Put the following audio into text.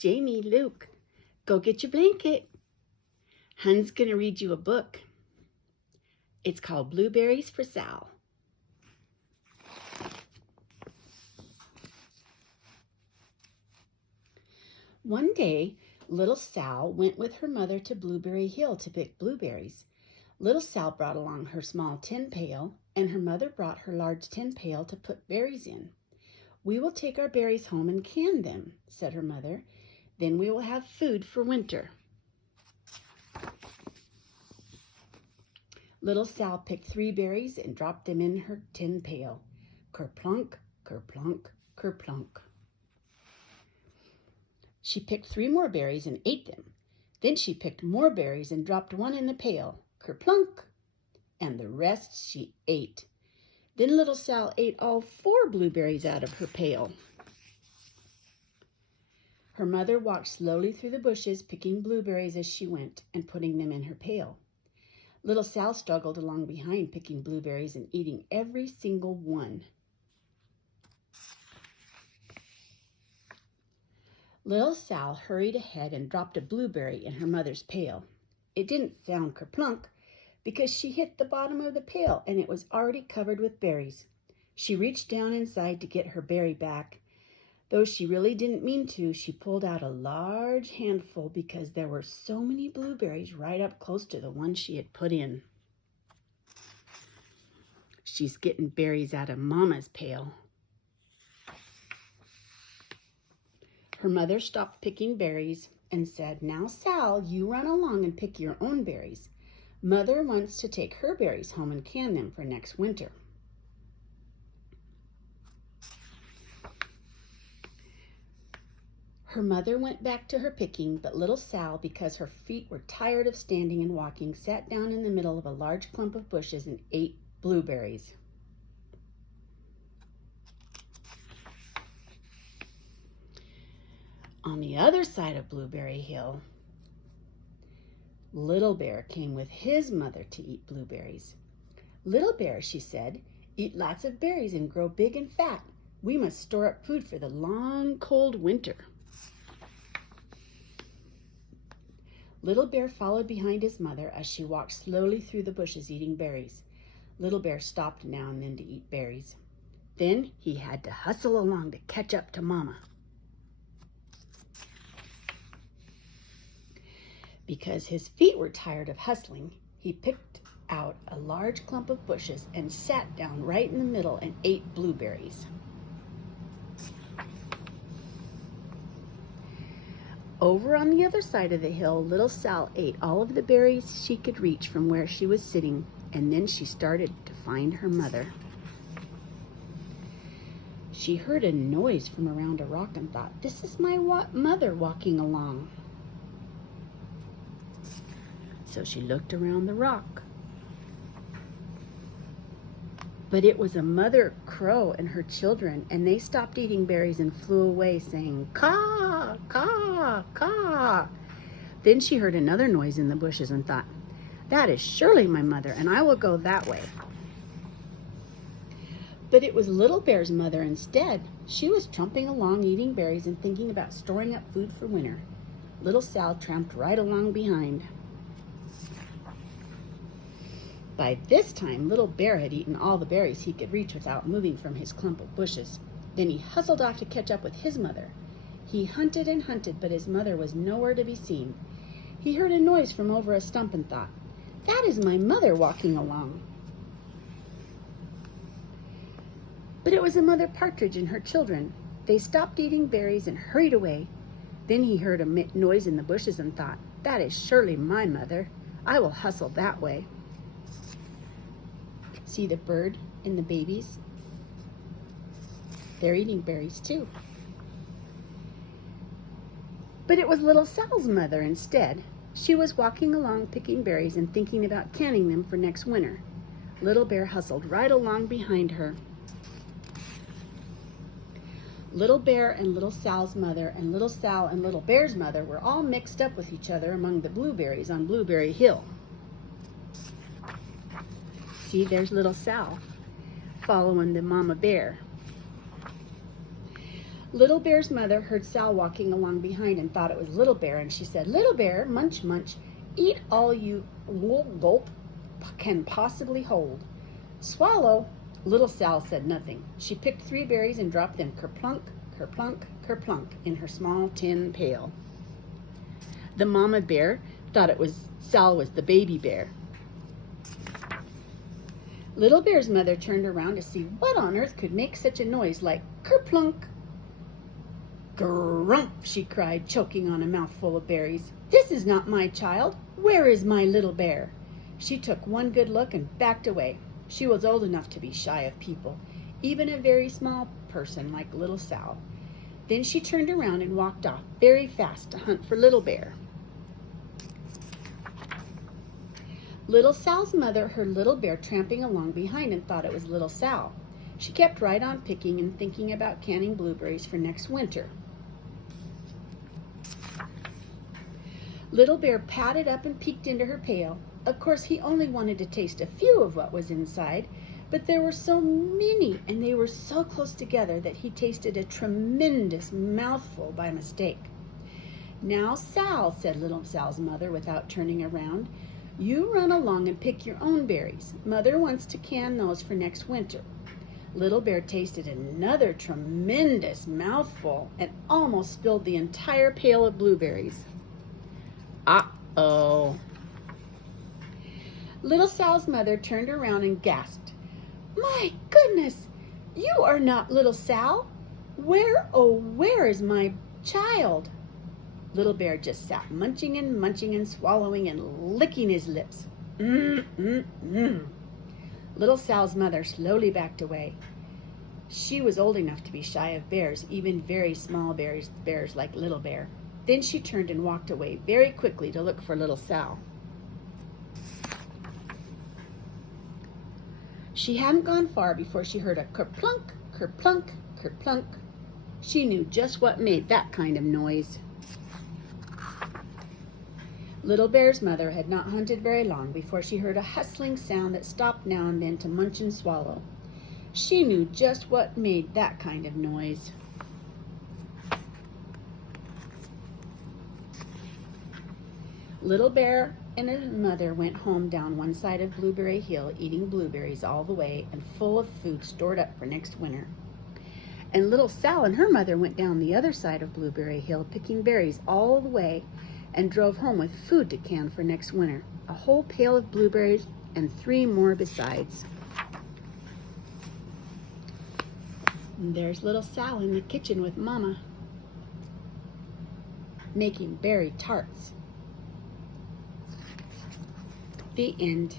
Jamie, Luke, go get your blanket. Hun's gonna read you a book. It's called Blueberries for Sal. One day, little Sal went with her mother to Blueberry Hill to pick blueberries. Little Sal brought along her small tin pail, and her mother brought her large tin pail to put berries in. "We will take our berries home and can them," said her mother. "Then we will have food for winter." Little Sal picked 3 berries and dropped them in her tin pail. Kerplunk, kerplunk, kerplunk. She picked 3 more berries and ate them. Then she picked more berries and dropped 1 in the pail. Kerplunk! And the rest she ate. Then little Sal ate all 4 blueberries out of her pail. Her mother walked slowly through the bushes, picking blueberries as she went and putting them in her pail. Little Sal struggled along behind, picking blueberries and eating every single one. Little Sal hurried ahead and dropped a blueberry in her mother's pail. It didn't sound kerplunk because she hit the bottom of the pail and it was already covered with berries. She reached down inside to get her berry back. Though she really didn't mean to, she pulled out a large handful because there were so many blueberries right up close to the one she had put in. She's getting berries out of Mama's pail. Her mother stopped picking berries and said, "Now, Sal, you run along and pick your own berries. Mother wants to take her berries home and can them for next winter." Her mother went back to her picking, but little Sal, because her feet were tired of standing and walking, sat down in the middle of a large clump of bushes and ate blueberries. On the other side of Blueberry Hill, Little Bear came with his mother to eat blueberries. "Little Bear," she said, "eat lots of berries and grow big and fat. We must store up food for the long, cold winter." Little Bear followed behind his mother as she walked slowly through the bushes eating berries. Little Bear stopped now and then to eat berries. Then he had to hustle along to catch up to Mama. Because his feet were tired of hustling, he picked out a large clump of bushes and sat down right in the middle and ate blueberries. Over on the other side of the hill, little Sal ate all of the berries she could reach from where she was sitting, and then she started to find her mother. She heard a noise from around a rock and thought, "This is my mother walking along." So she looked around the rock. But it was a mother crow and her children, and they stopped eating berries and flew away, saying, "Caw, caw, caw." Then she heard another noise in the bushes and thought, "That is surely my mother, and I will go that way." But it was Little Bear's mother instead. She was trumping along, eating berries and thinking about storing up food for winter. Little Sal tramped right along behind. By this time, Little Bear had eaten all the berries he could reach without moving from his clump of bushes. Then he hustled off to catch up with his mother. He hunted and hunted, but his mother was nowhere to be seen. He heard a noise from over a stump and thought, "That is my mother walking along." But it was a mother partridge and her children. They stopped eating berries and hurried away. Then he heard a noise in the bushes and thought, "That is surely my mother. I will hustle that way." See the bird and the babies? They're eating berries too. But it was little Sal's mother instead. She was walking along picking berries and thinking about canning them for next winter. Little Bear hustled right along behind her. Little Bear and little Sal's mother and little Sal and little Bear's mother were all mixed up with each other among the blueberries on Blueberry Hill. See, there's little Sal following the mama bear. Little Bear's mother heard Sal walking along behind and thought it was Little Bear, and she said, "Little Bear, munch, munch, eat all you gulp can possibly hold. Swallow." Little Sal said nothing. She picked 3 berries and dropped them kerplunk, kerplunk, kerplunk in her small tin pail. The mama bear thought Sal was the baby bear. Little Bear's mother turned around to see what on earth could make such a noise like kerplunk. "Grumph!" she cried, choking on a mouthful of berries. "This is not my child. Where is my little bear?" She took one good look and backed away. She was old enough to be shy of people, even a very small person like Little Sal. Then she turned around and walked off very fast to hunt for Little Bear. Little Sal's mother heard Little Bear tramping along behind and thought it was Little Sal. She kept right on picking and thinking about canning blueberries for next winter. Little Bear padded up and peeked into her pail. Of course, he only wanted to taste a few of what was inside, but there were so many and they were so close together that he tasted a tremendous mouthful by mistake. "Now, Sal," said Little Sal's mother without turning around, "you run along and pick your own berries. Mother wants to can those for next winter." Little Bear tasted another tremendous mouthful and almost spilled the entire pail of blueberries. Uh-oh. Little Sal's mother turned around and gasped, "My goodness, you are not Little Sal. Where, oh, where is my child?" Little Bear just sat munching and swallowing and licking his lips. Little Sal's mother slowly backed away. She was old enough to be shy of bears, even very small bears like Little Bear. Then she turned and walked away very quickly to look for Little Sal. She hadn't gone far before she heard a kerplunk, kerplunk, kerplunk. She knew just what made that kind of noise. Little Bear's mother had not hunted very long before she heard a hustling sound that stopped now and then to munch and swallow. She knew just what made that kind of noise. Little Bear and his mother went home down one side of Blueberry Hill, eating blueberries all the way and full of food stored up for next winter. And Little Sal and her mother went down the other side of Blueberry Hill, picking berries all the way, and drove home with food to can for next winter. A whole pail of blueberries and 3 more besides. And there's Little Sal in the kitchen with Mama, making berry tarts. The end.